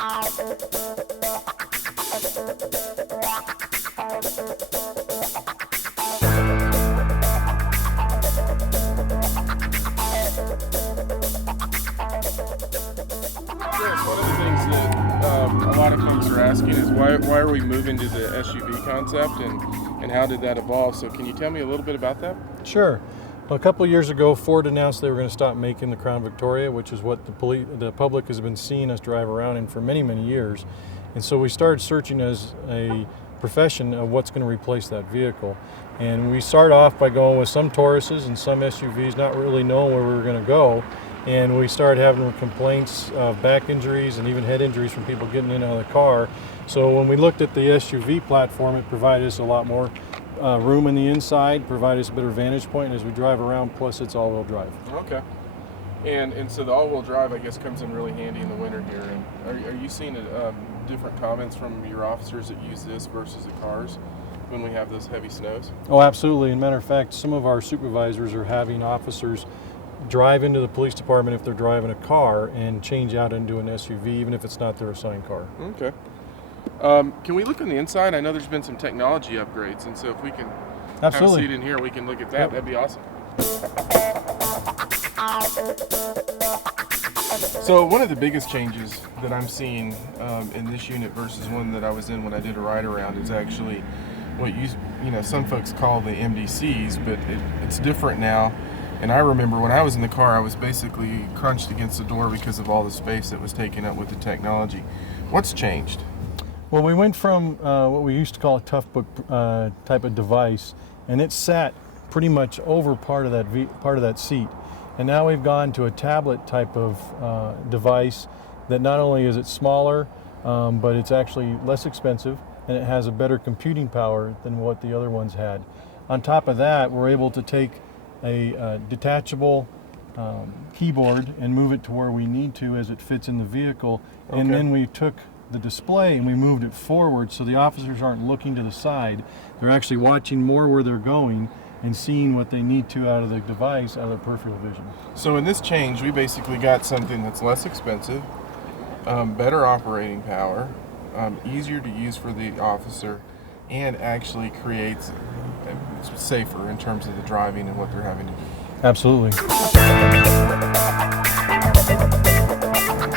Yes, one of the things that a lot of folks are asking is why are we moving to the SUV concept, and how did that evolve? So can you tell me a little bit about that? Sure. Well, a couple of years ago, Ford announced they were going to stop making the Crown Victoria, which is what the public has been seeing us drive around in for many, many years. And so we started searching as a profession of what's going to replace that vehicle. And we started off by going with some Tauruses and some SUVs, not really knowing where we were going to go. And we started having complaints of back injuries and even head injuries from people getting in and out of the car. So when we looked at the SUV platform, it provided us a lot more room in the inside, provided us a better vantage point as we drive around, plus it's all-wheel drive. Okay. And so the all-wheel drive, I guess, comes in really handy in the winter here. And are you seeing different comments from your officers that use this versus the cars when we have those heavy snows? Oh, absolutely. As a matter of fact, some of our supervisors are having officers drive into the police department if they're driving a car and change out into an SUV, even if it's not their assigned car. Okay. Can we look on the inside? I know there's been some technology upgrades, and so if we can have a seat in here, we can look at that. Yep. That'd be awesome. So one of the biggest changes that I'm seeing in this unit versus one that I was in when I did a ride around is actually what some folks call the MDCs, but it's different now. And I remember when I was in the car, I was basically crunched against the door because of all the space that was taken up with the technology. What's changed? Well, we went from what we used to call a tough book type of device, and it sat pretty much over part of that seat. And now we've gone to a tablet type of device that not only is it smaller, but it's actually less expensive, and it has a better computing power than what the other ones had. On top of that, we're able to take a detachable keyboard and move it to where we need to as it fits in the vehicle. Okay. And then we took the display and we moved it forward so the officers aren't looking to the side. They're actually watching more where they're going and seeing what they need to out of the device, out of their peripheral vision. So in this change, we basically got something that's less expensive, better operating power, easier to use for the officer, and actually creates safer in terms of the driving and what they're having to do. Absolutely.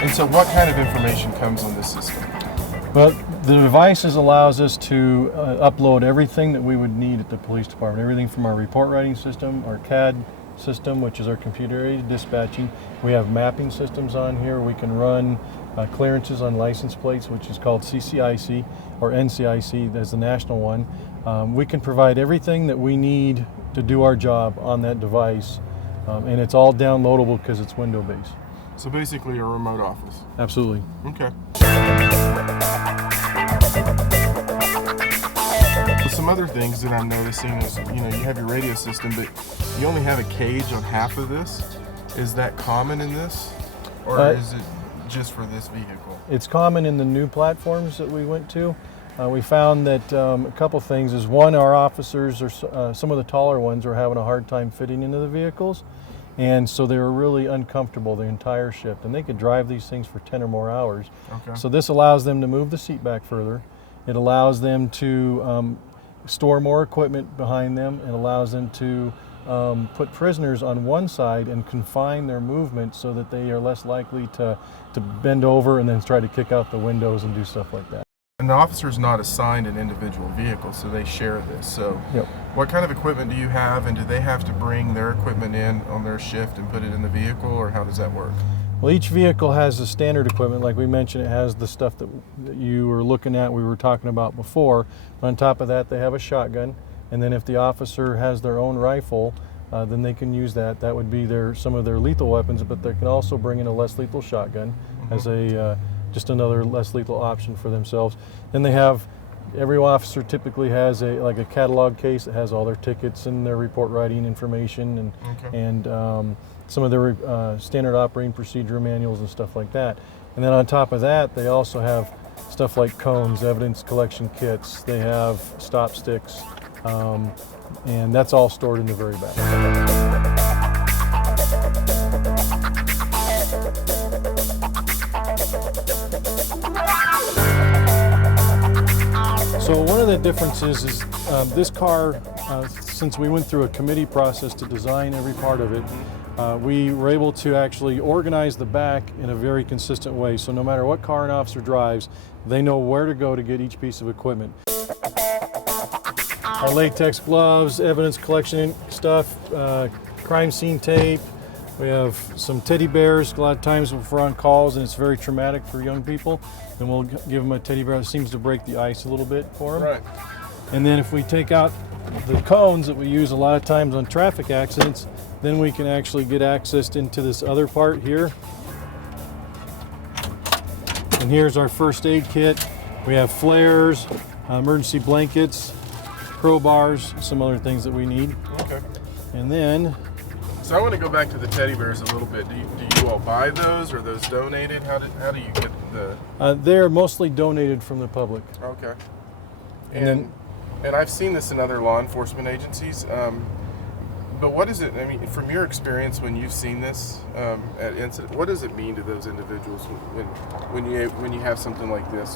And so what kind of information comes on this system? Well, the devices allows us to upload everything that we would need at the police department, everything from our report writing system, our CAD system, which is our computer-aided dispatching. We have mapping systems on here. We can run clearances on license plates, which is called CCIC or NCIC, that's the national one. We can provide everything that we need to do our job on that device, and it's all downloadable because it's window-based. So basically a remote office. Absolutely. Okay. Some other things that I'm noticing is, you have your radio system, but you only have a cage on half of this. Is that common in this, or is it just for this vehicle? It's common in the new platforms that we went to. We found that a couple things is, one, our officers, or some of the taller ones, are having a hard time fitting into the vehicles. And so they were really uncomfortable the entire shift, and they could drive these things for 10 or more hours. Okay. So this allows them to move the seat back further. It allows them to store more equipment behind them. It allows them to put prisoners on one side and confine their movement so that they are less likely to bend over and then try to kick out the windows and do stuff like that. And the officer's not assigned an individual vehicle, so they share this. So yep. What kind of equipment do you have, and do they have to bring their equipment in on their shift and put it in the vehicle, or how does that work? Well, each vehicle has the standard equipment. Like we mentioned, it has the stuff that you were looking at, we were talking about before. On top of that, they have a shotgun, and then if the officer has their own rifle, then they can use that. That would be some of their lethal weapons, but they can also bring in a less lethal shotgun as just another less lethal option for themselves. Then they have, every officer typically has a catalog case that has all their tickets and their report writing information and some of their standard operating procedure manuals and stuff like that. And then on top of that, they also have stuff like cones, evidence collection kits, they have stop sticks, and that's all stored in the very back. of the differences is this car, since we went through a committee process to design every part of it, we were able to actually organize the back in a very consistent way. So no matter what car an officer drives, they know where to go to get each piece of equipment. Our latex gloves, evidence collection stuff, crime scene tape. We have some teddy bears. A lot of times if we're on calls and it's very traumatic for young people, then we'll give them a teddy bear that seems to break the ice a little bit for them. Right. And then if we take out the cones that we use a lot of times on traffic accidents, then we can actually get access into this other part here. And here's our first aid kit. We have flares, emergency blankets, crowbars, some other things that we need. Okay. And then, so I want to go back to the teddy bears a little bit. Do you all buy those, or are those donated? How do you get the? they're mostly donated from the public. Okay. And And I've seen this in other law enforcement agencies. But what is it? I mean, from your experience when you've seen this at incident, what does it mean to those individuals when you have something like this?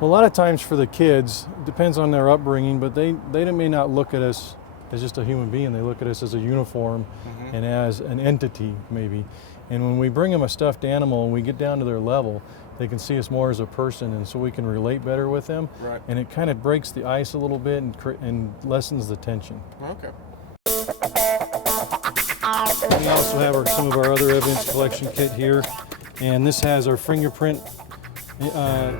Well, a lot of times for the kids, it depends on their upbringing, but they may not look at us as just a human being. They look at us as a uniform and as an entity, maybe. And when we bring them a stuffed animal and we get down to their level, they can see us more as a person, and so we can relate better with them. Right. And it kind of breaks the ice a little bit and lessens the tension. Okay. We also have some of our other evidence collection kit here, and this has our fingerprint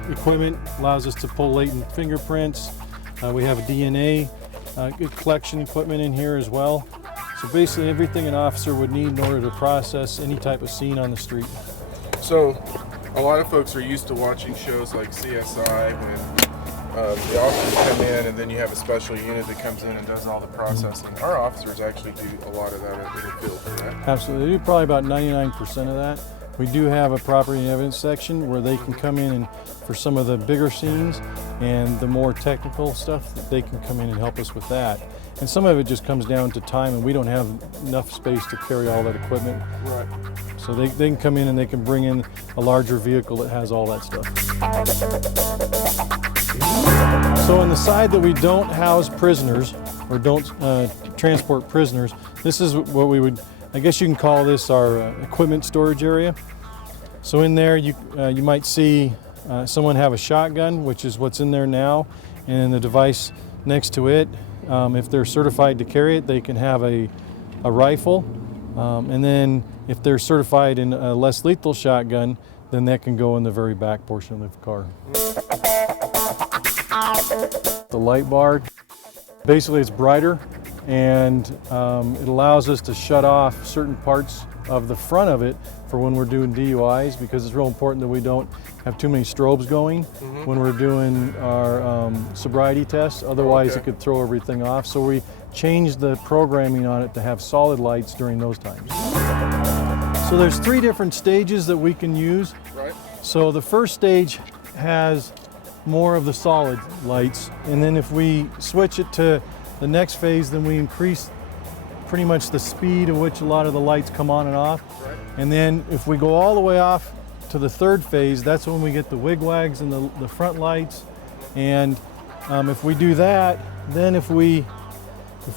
equipment, allows us to pull latent fingerprints. We have a DNA collection equipment in here as well. So basically everything an officer would need in order to process any type of scene on the street. So a lot of folks are used to watching shows like CSI when the officers come in and then you have a special unit that comes in and does all the processing. Our officers actually do a lot of that in the field, correct? Absolutely, they do probably about 99% of that. We do have a property and evidence section where they can come in and for some of the bigger scenes and the more technical stuff, they can come in and help us with that. And some of it just comes down to time, and we don't have enough space to carry all that equipment. Right. So they can come in and they can bring in a larger vehicle that has all that stuff. So on the side that we don't house prisoners or don't transport prisoners, this is what we would, I guess you can call this our equipment storage area. So in there you might see someone have a shotgun, which is what's in there now, and the device next to it. If they're certified to carry it, they can have a rifle. And then if they're certified in a less lethal shotgun, then that can go in the very back portion of the car. The light bar, basically it's brighter, and it allows us to shut off certain parts of the front of it for when we're doing DUIs, because it's real important that we don't have too many strobes going when we're doing our sobriety tests. Otherwise it could throw everything off. So we changed the programming on it to have solid lights during those times. So there's 3 different stages that we can use. Right. So the first stage has more of the solid lights, and then if we switch it to the next phase, then we increase pretty much the speed at which a lot of the lights come on and off. Right. And then if we go all the way off to the 3rd phase, that's when we get the wigwags and the front lights. And if we do that, then if we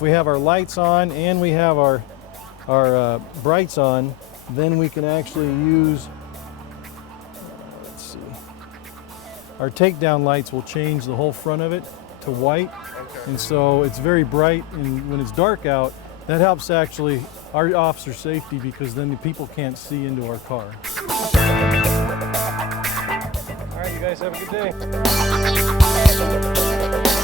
have our lights on and we have our brights on, then we can actually use, let's see, our takedown lights will change the whole front of it to white. Okay. And so it's very bright, and when it's dark out, that helps actually our officer safety, because then the people can't see into our car. All right, you guys have a good day.